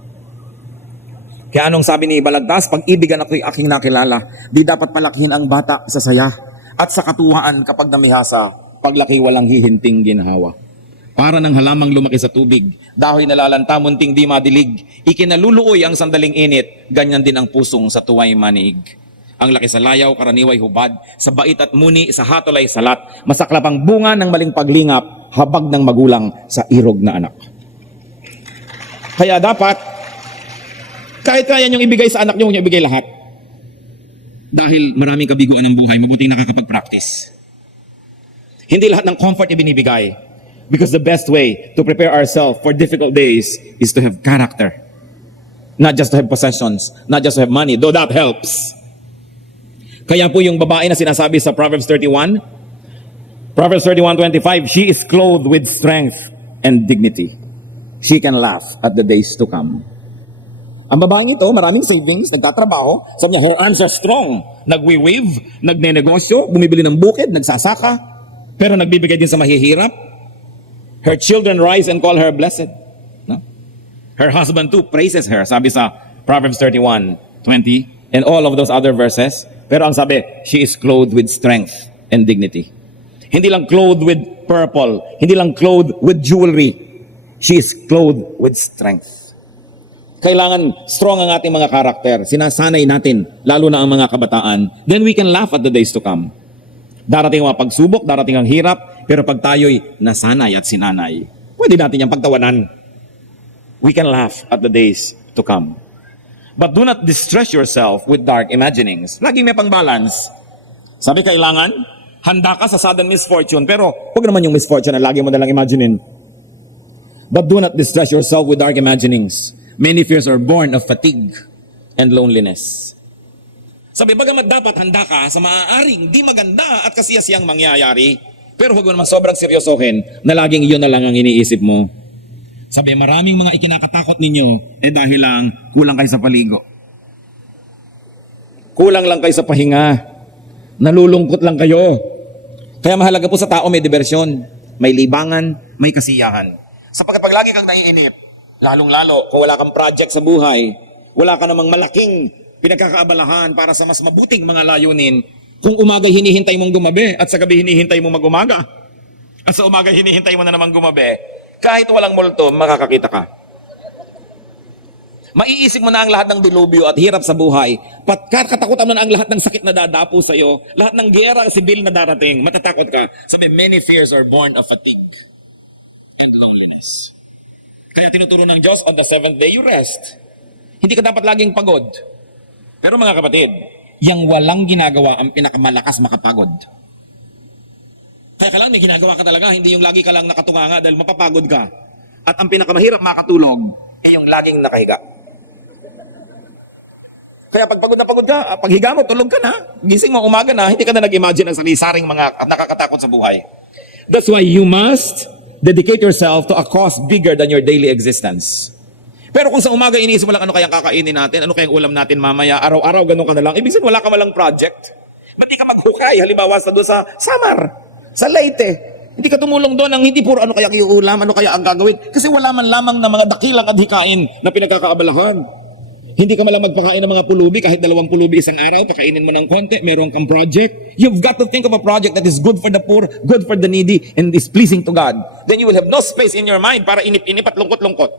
Kaya anong sabi ni Balagtas, pag-ibigan ako'y aking nakilala, di dapat palakihin ang bata sa saya at sa katuwaan kapag namihasa, paglaki walang hihinting ginhawa. Para ng halamang lumaki sa tubig, dahil nalalanta munting di madilig, ikinaluluoy ang sandaling init, ganyan din ang pusong sa tuway manig. Ang laki sa layaw, karaniway hubad, sa bait at muni, sa hatol ay salat, masaklap ang bunga ng maling paglingap, habag ng magulang sa irog na anak. Kaya dapat, kahit kaya niyong ibigay sa anak niyo, huwag niyo ibigay lahat. Dahil maraming kabiguan ng buhay, mabuting nakakapag-practice. Hindi lahat ng comfort ibinibigay. Because the best way to prepare ourselves for difficult days is to have character. Not just to have possessions, not just to have money, though that helps. Kaya po yung babae na sinasabi sa Proverbs 31, Proverbs 31:25, she is clothed with strength and dignity. She can laugh at the days to come. Ang babaeng ito, maraming savings, nagtatrabaho, sabi niya, her arms are strong. Nagwi-weave, nagnenegosyo, bumibili ng bukid, nagsasaka, pero nagbibigay din sa mahihirap. Her children rise and call her blessed. No? Her husband too praises her, sabi sa Proverbs 31:20, and all of those other verses. Pero ang sabi, she is clothed with strength and dignity. Hindi lang clothed with purple, hindi lang clothed with jewelry. She is clothed with strength. Kailangan strong ang ating mga karakter. Sinasanay natin, lalo na ang mga kabataan. Then we can laugh at the days to come. Darating ang mga pagsubok, darating ang hirap, pero pag tayo'y nasanay at sinanay, pwede natin yung pagtawanan. We can laugh at the days to come. But do not distress yourself with dark imaginings. Laging may pang-balance. Sabi kailangan, handa ka sa sudden misfortune, pero huwag naman yung misfortune na lagi mo nalang imaginein. But do not distress yourself with dark imaginings. Many fears are born of fatigue and loneliness. Sabi, bagamat dapat handa ka sa maaaring di maganda at kasiyasiyang mangyayari, pero huwag mo naman sobrang seryosohin na laging iyon na lang ang iniisip mo. Sabi, maraming mga ikinakatakot ninyo, dahil lang kulang kayo sa paligo. Kulang lang kayo sa pahinga. Nalulungkot lang kayo. Kaya mahalaga po sa tao may diversyon, may libangan, may kasiyahan. Sapagkat pag lagi kang naiinip, lalong-lalo kung wala kang project sa buhay, wala ka namang malaking pinagkakaabalahan para sa mas mabuting mga layunin, kung umaga hinihintay mong gumabi at sa gabi hinihintay mong mag-umaga, at sa umaga hinihintay mo na namang gumabi, kahit walang multo, makakakita ka. Maiisip mo na ang lahat ng dilubyo at hirap sa buhay, katakutan mo na ang lahat ng sakit na dadapo sa iyo, lahat ng giyera, sibil na darating, matatakot ka. Sabi, many fears are born of fatigue and loneliness. Kaya tinuturo ng Diyos, on the seventh day you rest. Hindi ka dapat laging pagod. Pero mga kapatid, yang walang ginagawa ang pinakamalakas makapagod. Kaya ka lang may ginagawa ka talaga, hindi yung lagi ka lang nakatunganga dahil mapapagod ka. At ang pinakamahirap makatulog ay yung laging nakahiga. Kaya pag pagod na pagod ka, paghiga mo, tulog ka na. Gising mo, umaga na, hindi ka na nag-imagine ng sarisaring mga nakakatakot sa buhay. That's why you must dedicate yourself to a cause bigger than your daily existence. Pero kung sa umaga iniisip mo lang ano kayang kakainin natin, ano kayang ulam natin mamaya, araw-araw ganun ka na lang, ibig sabihin wala ka malang project. Ba't di ka maghukay? Halimbawa sa doon sa Samar, sa Leyte. Hindi ka tumulong doon ng hindi puro ano kaya yung ulam, ano kaya ang gagawin. Kasi wala man lamang na mga dakilang adhikain na pinagkakaabalahan. Hindi ka malang magpakain ng mga pulubi, kahit 2 pulubi isang araw, pakainin mo ng konti, meron kang project. You've got to think of a project that is good for the poor, good for the needy, and is pleasing to God. Then you will have no space in your mind para inip-inip at lungkot-lungkot.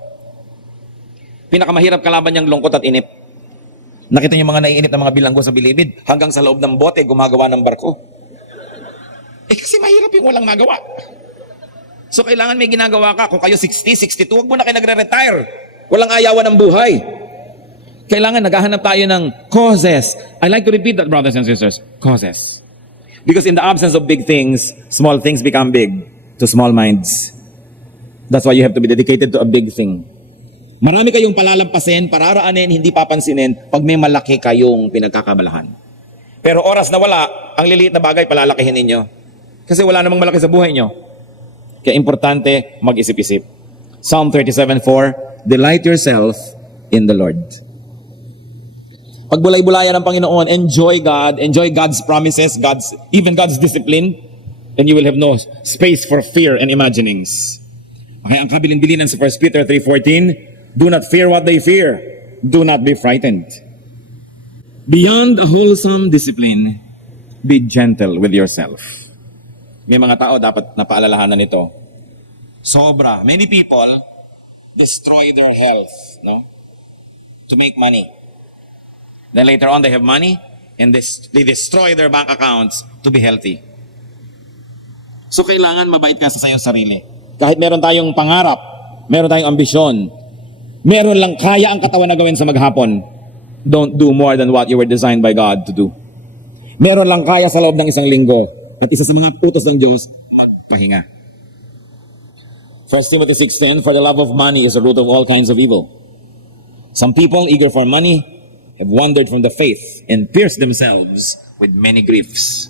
Pinakamahirap kalaban niyang lungkot at inip. Nakita niyo mga naiinip na mga bilanggo sa bilibid, hanggang sa loob ng bote, gumagawa ng barko. Kasi mahirap yung walang magawa. So kailangan may ginagawa ka. Kung kayo 60, 62, huwag mo na kayo nagre-retire. Walang ayawan ng buhay. Kailangan naghahanap tayo ng causes. I like to repeat that, brothers and sisters. Causes. Because in the absence of big things, small things become big to small minds. That's why you have to be dedicated to a big thing. Marami kayong palalampasin, pararaanin, hindi papansinin pag may malaki kayong pinagkakabalahan. Pero oras na wala, ang liliit na bagay palalakihin ninyo. Kasi wala namang malaki sa buhay nyo. Kaya importante, mag-isip-isip. Psalm 37:4, delight yourself in the Lord. Pag bulay-bulayan ng Panginoon, enjoy God, enjoy God's promises, even God's discipline, then you will have no space for fear and imaginings. Okay, ang kabilin-bilinan sa 1 Peter 3:14, do not fear what they fear, do not be frightened. Beyond a wholesome discipline, be gentle with yourself. May mga tao dapat napaalalahanan nito. Sobra. Many people destroy their health, no? To make money. Then later on, they have money and they destroy their bank accounts to be healthy. So kailangan mabait ka sa sayo sarili. Kahit meron tayong pangarap, meron tayong ambisyon, meron lang kaya ang katawan na gawin sa maghapon, don't do more than what you were designed by God to do. Meron lang kaya sa loob ng isang linggo. At isa sa mga utos ng Diyos, magpahinga. 1 Timothy 6:10, for the love of money is the root of all kinds of evil. Some people, eager for money, have wandered from the faith and pierced themselves with many griefs.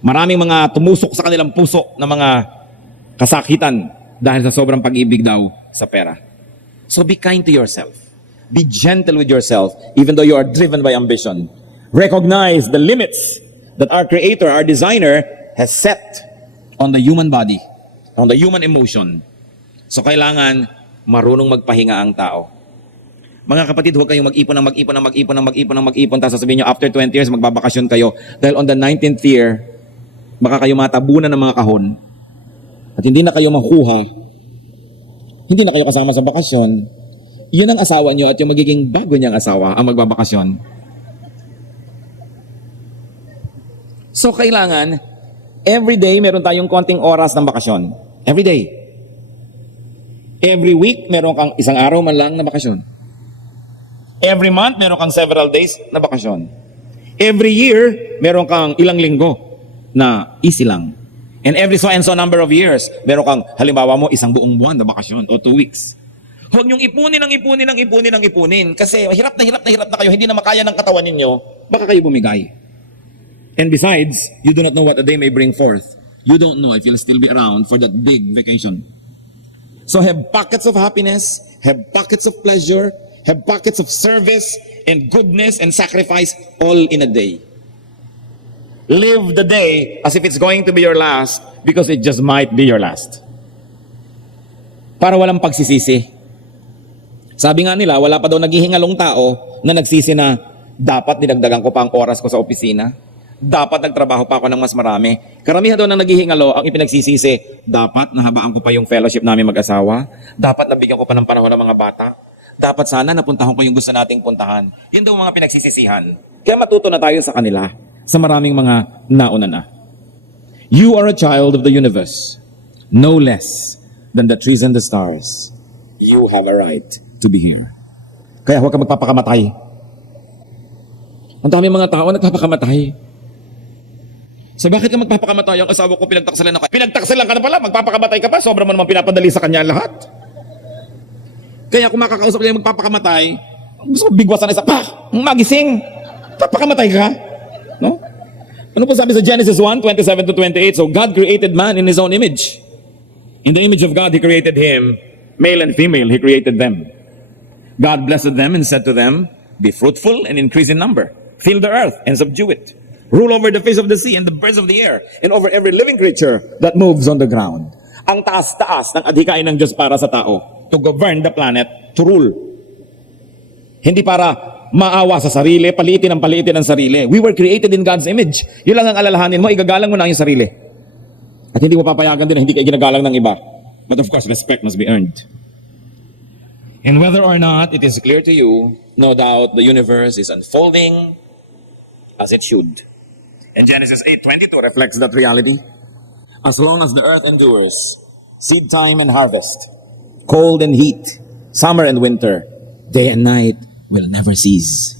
Maraming mga tumusok sa kanilang puso na mga kasakitan dahil sa sobrang pag-ibig daw sa pera. So be kind to yourself. Be gentle with yourself even though you are driven by ambition. Recognize the limits that our Creator, our Designer, has set on the human body, on the human emotion. So kailangan marunong magpahinga ang tao. Mga kapatid, huwag kayong mag-ipon, tapos sasabihin nyo, after 20 years, magbabakasyon kayo. Dahil on the 19th year, baka kayo matabunan ng mga kahon, at hindi na kayo makuha, hindi na kayo kasama sa bakasyon, yun ang asawa nyo at yung magiging bago niyang asawa ang magbabakasyon. So kailangan, every day, meron tayong konting oras ng bakasyon. Every day. Every week, meron kang isang araw man lang na bakasyon. Every month, meron kang several days na bakasyon. Every year, meron kang ilang linggo na easy lang. And every so and so number of years, meron kang, halimbawa mo, isang buong buwan na bakasyon o 2 weeks. Huwag niyong ipunin. Kasi hirap na kayo, hindi na makaya ng katawan ninyo, baka kayo bumigay. And besides, you do not know what a day may bring forth. You don't know if you'll still be around for that big vacation. So have pockets of happiness, have pockets of pleasure, have pockets of service and goodness and sacrifice all in a day. Live the day as if it's going to be your last because it just might be your last. Para walang pagsisisi. Sabi nga nila, wala pa daw naghihingalong tao na nagsisi na dapat dinagdagan ko pa ang oras ko sa opisina. Dapat nagtrabaho pa ako ng mas marami. Karamihan daw ng naghihingalo ang ipinagsisisi, dapat nahabaan ko pa yung fellowship namin mag-asawa. Dapat nabigyan ko pa ng panahon ng mga bata. Dapat sana napuntahan ko yung gusto nating puntahan. Yun daw mga pinagsisisihan. Kaya matuto na tayo sa kanila sa maraming mga nauna na. You are a child of the universe, no less than the trees and the stars. You have a right to be here. Kaya huwag ka magpapakamatay. Ang dami mga tao nagpapakamatay. So bakit ka magpapakamatay? Ang asawa ko pinagtaksalan na ka. Pinagtaksalan ka na pala, magpapakamatay ka pa. Sobra mo naman pinapadali sa kanya lahat. Kaya kung makakausap niya magpapakamatay, Gusto mo bigwasan isa, magising, papakamatay ka. No? Ano po sabi sa Genesis 1:27 to 28? So God created man in His own image. In the image of God, He created him. Male and female, He created them. God blessed them and said to them, be fruitful and increase in number. Fill the earth and subdue it. Rule over the fish of the sea and the birds of the air and over every living creature that moves on the ground. Ang taas-taas ng adhikain ng Diyos para sa tao. To govern the planet, to rule. Hindi para maawa sa sarili, paliitin ang sarili. We were created in God's image. Yun lang ang alalahanin mo, igagalang mo na yung sarili. At hindi mo papayagan din na hindi ka ginagalang ng iba. But of course, respect must be earned. And whether or not it is clear to you, no doubt the universe is unfolding as it should. And Genesis 8:22 reflects that reality. As long as the earth endures, seed time and harvest, cold and heat, summer and winter, day and night will never cease.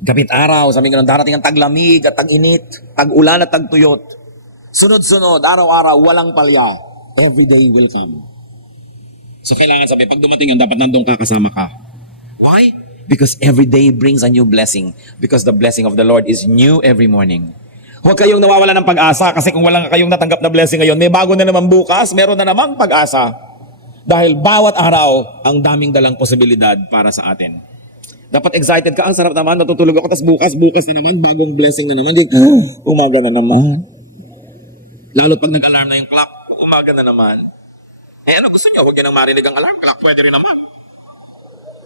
Gabit araw, sabi nga darating ang taglamig at tag-init, tag-ulan at tagtuyot. Sunod-sunod, araw-araw, walang palya. Every day will come. So kailangan sabi, pag dumating yan, dapat nandun ka, kasama ka. Why? Because every day brings a new blessing. Because the blessing of the Lord is new every morning. Huwag kayong nawawala ng pag-asa kasi kung walang kayong natanggap na blessing ngayon, may bago na naman bukas, meron na namang pag-asa. Dahil bawat araw, ang daming dalang posibilidad para sa atin. Dapat excited ka, ang sarap naman, natutulog ako, tapos bukas na naman, bagong blessing na naman. Umaga na naman. Lalo pag nag-alarm na yung clock, umaga na naman. Eh ano gusto nyo? Huwag nyo nang marinig ang alarm clock, pwede rin naman.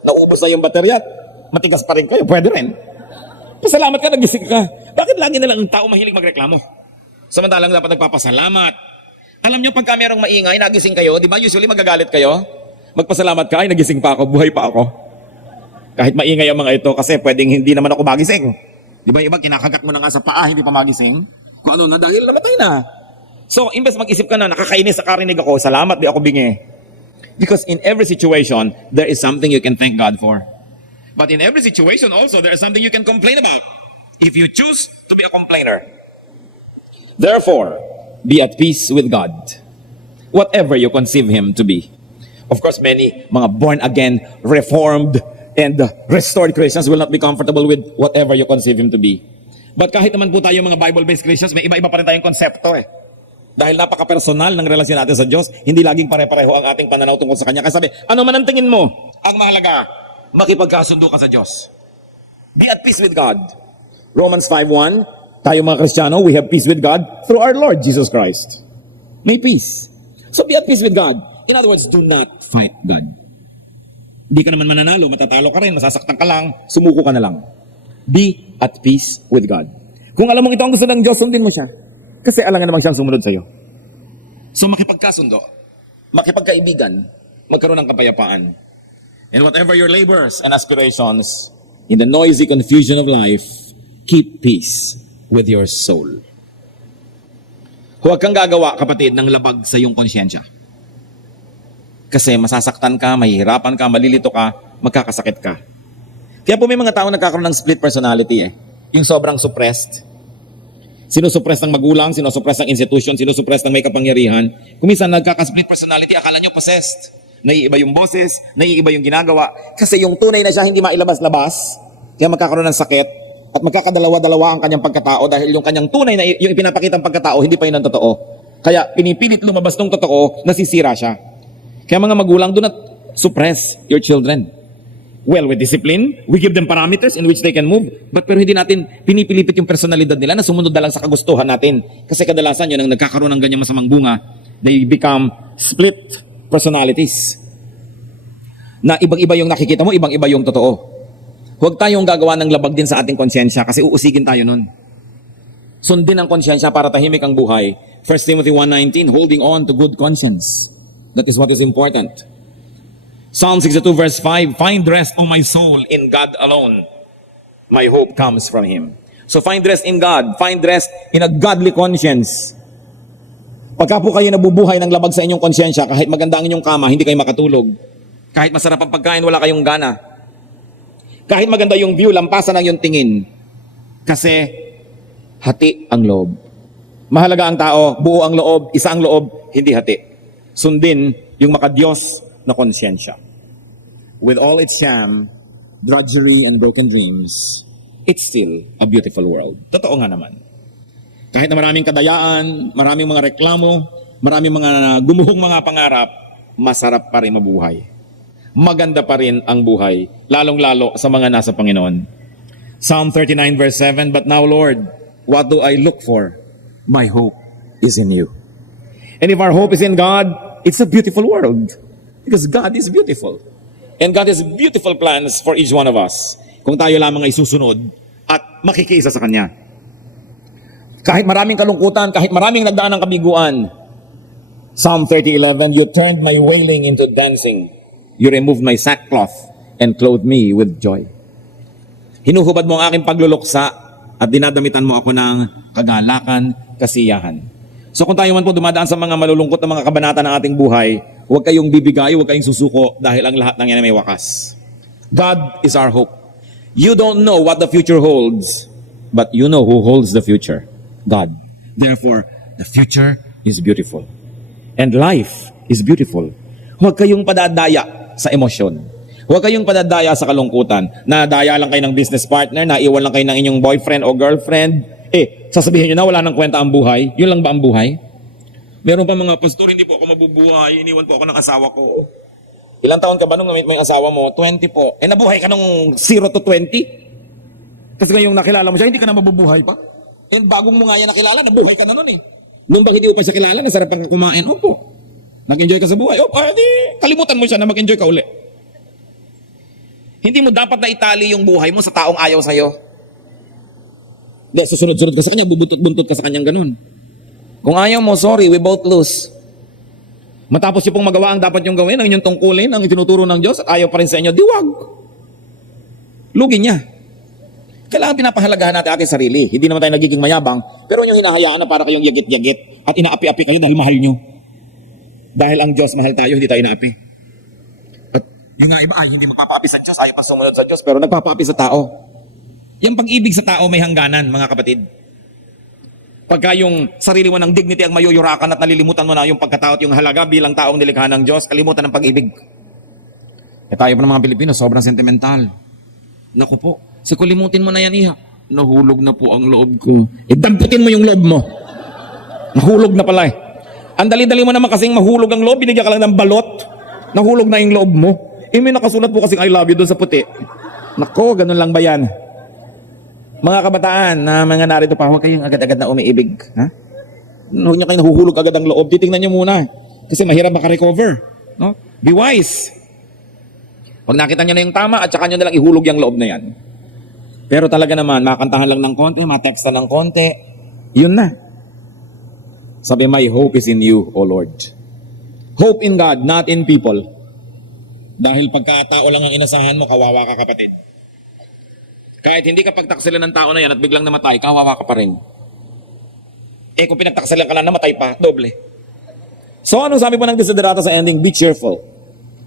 Naubos na yung baterya, matigas pa rin kayo, pwede rin. Pasalamat ka, nagising ka. Bakit lagi na lang ang tao mahilig magreklamo? Samantalang dapat nagpapasalamat. Alam nyo, pagka merong maingay, nagising kayo, di ba usually magagalit kayo? Magpasalamat ka, ay nagising pa ako, buhay pa ako. Kahit maingay ang mga ito, kasi pwedeng hindi naman ako magising. Di ba iba, kinakagat mo na nga sa paa, hindi pa magising? Kung ano na, dahil namatay na. So, imbes mag-isip ka na, nakakainis sa karinig ako, salamat, di ako bingi. Because in every situation, there is something you can thank God for. But in every situation also, there is something you can complain about. If you choose to be a complainer. Therefore, be at peace with God. Whatever you conceive Him to be. Of course, many mga born-again, reformed, and restored Christians will not be comfortable with whatever you conceive Him to be. But kahit naman po tayo mga Bible-based Christians, may iba-iba pa rin tayong konsepto eh. Dahil napaka-personal ng relasyon natin sa Diyos, hindi laging pare-pareho ang ating pananaw tungkol sa Kanya. Kaya sabi, ano man ang tingin mo, ang mahalaga, makipagkasundo ka sa Diyos. Be at peace with God. Romans 5:1, tayo mga Kristiyano, we have peace with God through our Lord Jesus Christ. May peace. So be at peace with God. In other words, do not fight God. Hindi ka naman mananalo, matatalo ka rin, masasaktan ka lang, sumuko ka na lang. Be at peace with God. Kung alam mong ito ang gusto ng Diyos, sundin mo siya. Kasi alangan namang siyang sumunod sa'yo. So makipagkasundo, makipagkaibigan, magkaroon ng kapayapaan. And whatever your labors and aspirations, in the noisy confusion of life, keep peace with your soul. Huwag kang gagawa, kapatid, ng labag sa iyong konsyensya. Kasi masasaktan ka, mahihirapan ka, malilito ka, magkakasakit ka. Kaya po may mga tao nagkakaroon ng split personality eh. Yung sobrang suppressed. Sinusupress ng magulang, sinusupress ng institution, sinusupress ng may kapangyarihan. Kung minsan nagkaka-split personality, akala nyo possessed. Naiiba yung boses, naiiba yung ginagawa. Kasi yung tunay na siya hindi mailabas-labas, kaya magkakaroon ng sakit at magkakadalawa-dalawa ang kanyang pagkatao dahil yung kanyang tunay na yung ipinapakitang pagkatao, hindi pa yun ang totoo. Kaya pinipilit lumabas ng totoo, nasisira siya. Kaya mga magulang, do not suppress your children. Well, with discipline, we give them parameters in which they can move. But pero hindi natin pinipilipit yung personalidad nila na sumunod na lang sa kagustuhan natin. Kasi kadalasan yun ang nagkakaroon ng ganyan masamang bunga. They become split personalities. Na ibang-iba yung nakikita mo, ibang-iba yung totoo. Huwag tayong gagawa ng labag din sa ating konsyensya kasi uusigin tayo nun. Sundin ang konsyensya para tahimik ang buhay. 1 Timothy 1:19, holding on to good conscience. That is what is important. Psalm 62 verse 5, find rest, O my soul, in God alone. My hope comes from Him. So find rest in God. Find rest in a godly conscience. Pagka po kayo nabubuhay ng labag sa inyong konsyensya, kahit maganda ang inyong kama, hindi kayo makatulog. Kahit masarap ang pagkain, wala kayong gana. Kahit maganda yung view, lampasan ang iyong tingin. Kasi hati ang loob. Mahalaga ang tao, buo ang loob, isa ang loob, hindi hati. Sundin yung makadiyos na konsyensya. With all its sham drudgery and broken dreams, it's still a beautiful world. Totoo nga naman. Kahit na maraming kadayaan, maraming mga reklamo, maraming mga gumuhong mga pangarap, masarap pa rin mabuhay. Maganda pa rin ang buhay, lalong-lalo sa mga nasa Panginoon. Psalm 39 verse 7, "But now, Lord, what do I look for? My hope is in you." And if our hope is in God, it's a beautiful world. Because God is beautiful. And God has beautiful plans for each one of us. Kung tayo lamang ay susunod at makikiisa sa Kanya. Kahit maraming kalungkutan, kahit maraming nagdaan ng kabiguan, Psalm 30:11, "You turned my wailing into dancing. You removed my sackcloth and clothed me with joy." Hinuhubad mo ang aking pagluluksa at dinadamitan mo ako ng kagalakan, kasiyahan. So kung tayo man po dumadaan sa mga malulungkot na mga kabanata ng ating buhay, huwag kayong bibigay, huwag kayong susuko dahil ang lahat ng yan ay may wakas. God is our hope. You don't know what the future holds, but you know who holds the future. God. Therefore, the future is beautiful. And life is beautiful. Huwag kayong padadaya sa emosyon. Huwag kayong padadaya sa kalungkutan. Nadaya lang kayo ng business partner, naiwan lang kayo ng inyong boyfriend o girlfriend. Sasabihin nyo na wala nang kwenta ang buhay. Yun lang ba ang buhay? Meron pa mga pastor, hindi po ako mabubuhay, iniwan po ako ng asawa ko. Ilang taon ka ba nung gamit mo yung asawa mo? 20 po. Nabuhay ka nung 0 to 20? Kasi ngayong nakilala mo siya, hindi ka na mabubuhay pa. Bagong mo nga yan nakilala, nabuhay ka na nun eh. Nung bakit hindi mo pa siya kilala, nasarapan ka kumain, opo. Nag-enjoy ka sa buhay, opo, kalimutan mo siya na mag-enjoy ka uli. Hindi mo dapat na itali yung buhay mo sa taong ayaw sa'yo. Hindi, susunod-sunod ka sa kanya, bubuntot-buntot ka sa kanyang ganun. Kung ayaw mo, sorry, we both lose. Matapos yung pong magawa ang dapat yung gawin, ang inyong tungkulin, ang itinuturo ng Diyos, at ayaw pa rin sa inyo, diwag. Lugi niya. Kailangan pinapahalagahan natin ating sarili. Hindi naman tayo nagiging mayabang, pero yung hinahayaan na para kayong yagit-yagit at inaapi-api kayo dahil mahal nyo. Dahil ang Diyos mahal tayo, hindi tayo inaapi. At yung nga iba ay hindi magpapaapi sa Diyos, ayaw pa sumunod sa Diyos, pero nagpapaapi sa tao. Yung pag-ibig sa tao may hangganan, mga kapatid. Pagka yung sarili mo ng dignity ang mayuyurakan at nalilimutan mo na yung pagkatao at yung halaga bilang taong nilikha ng Diyos, kalimutan ng pag-ibig. Tayo pa ng mga Pilipino, sobrang sentimental. Naku po, kulimutin mo na yan, iha. Nahulog na po ang loob ko. Damputin mo yung loob mo. Nahulog na pala eh. Ang dali-dali mo naman kasing mahulog ang loob, binigyan ka lang ng balot. Nahulog na yung loob mo. May nakasulat po kasing I love you doon sa puti. Nako, ganun lang ba yan? Mga kabataan na mga narito pa, huwag kayong agad-agad na umiibig. Ha? Huwag nyo kayo nahuhulog agad ang loob. Titingnan nyo muna. Kasi mahirap makarecover. No? Be wise. Pag nakita nyo na yung tama, at saka nyo na lang ihulog yung loob na yan. Pero talaga naman, makantahan lang ng konti, matextan ng konti, yun na. Sabi, my hope is in you, O Lord. Hope in God, not in people. Dahil pagkatao lang ang inasahan mo, kawawa ka kapatid. Kahit hindi ka pagtaksilan ng tao na yan at biglang namatay, kawawa ka pa rin. Kung pinagtaksilan ka lang, namatay pa, doble. So, anong sabi po ng desiderata sa ending? Be cheerful.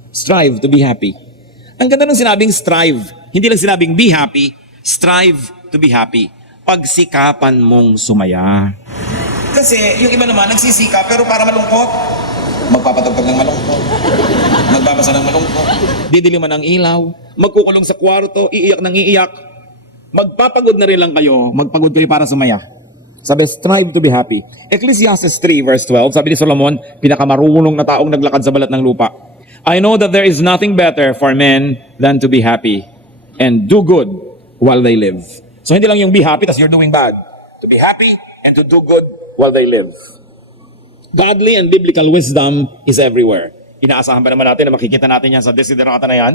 Strive to be happy. Ang ganda ng sinabing strive. Hindi lang sinabing be happy, strive to be happy. Pagsikapan mong sumaya. Kasi yung iba naman nagsisika pero para malungkot. Magpapatugtog ng malungkot. Magbabasa ng malungkot. Didiliman ng ilaw. Magkukulong sa kwarto. Iiyak ng iiyak. Magpapagod na rin lang kayo. Magpagod kayo para sumaya. Sabi, strive to be happy. Ecclesiastes 3 verse 12, sabi ni Solomon, pinakamarunong na taong naglakad sa balat ng lupa. I know that there is nothing better for men than to be happy and do good while they live. So hindi lang yung be happy tas you're doing bad. To be happy and to do good while they live. Godly and biblical wisdom is everywhere. Inaasahan ba naman natin na makikita natin yan sa desiderata na yan?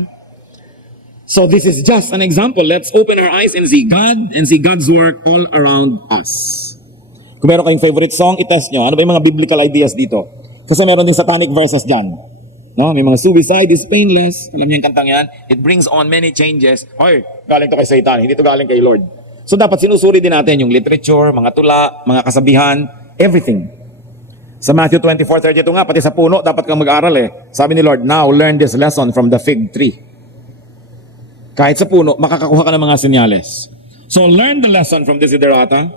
So this is just an example. Let's open our eyes and see God and see God's work all around us. Kung meron kayong favorite song, itest nyo. Ano ba yung mga biblical ideas dito? Kasi meron din satanic verses dyan. No? May mga suicide is painless. Alam niyo yung kantang yan? It brings on many changes. Hoy, galing to kay Satan, hindi to galing kay Lord. So dapat sinusuri din natin yung literature, mga tula, mga kasabihan, everything. Sa Matthew 24:32 nga, pati sa puno, dapat kang mag-aral eh. Sabi ni Lord, now learn this lesson from the fig tree. Kahit sa puno, makakakuha ka ng mga senyales. So learn the lesson from desiderata,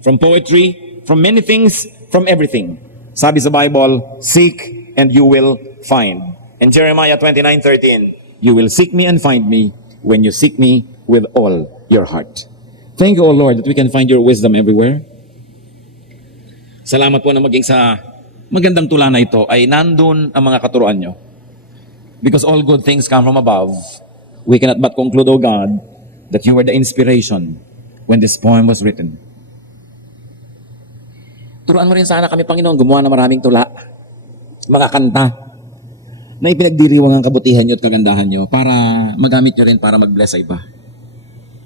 from poetry, from many things, from everything. Sabi sa Bible, seek and you will find. In Jeremiah 29:13, you will seek me and find me when you seek me with all your heart. Thank you, O Lord, that we can find your wisdom everywhere. Salamat po na maging sa magandang tula na ito ay nandun ang mga katuruan nyo. Because all good things come from above, we cannot but conclude, O God, that you were the inspiration when this poem was written. Turuan mo rin sana kami, Panginoon, gumawa ng maraming tula, mga kanta, na ipinagdiriwang ang kabutihan nyo at kagandahan nyo para magamit nyo rin para mag-bless sa iba.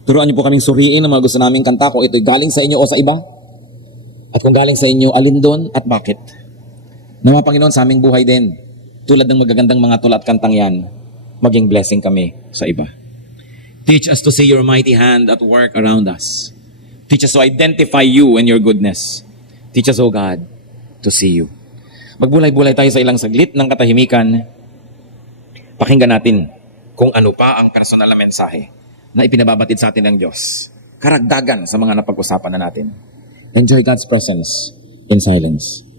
Turuan nyo po kaming suriin ang mga gusto naming kanta kung ito'y galing sa inyo o sa iba. At kung galing sa inyo, alin doon at bakit. Nawa, Panginoon, sa aming buhay din, tulad ng magagandang mga tula at kantang yan, maging blessing kami sa iba. Teach us to see your mighty hand at work around us. Teach us to identify you and your goodness. Teach us, O God, to see you. Magbulay-bulay tayo sa ilang saglit ng katahimikan. Pakinggan natin kung ano pa ang personal na mensahe na ipinababatid sa atin ng Diyos. Karagdagan sa mga napag-usapan na natin. Enjoy God's presence in silence.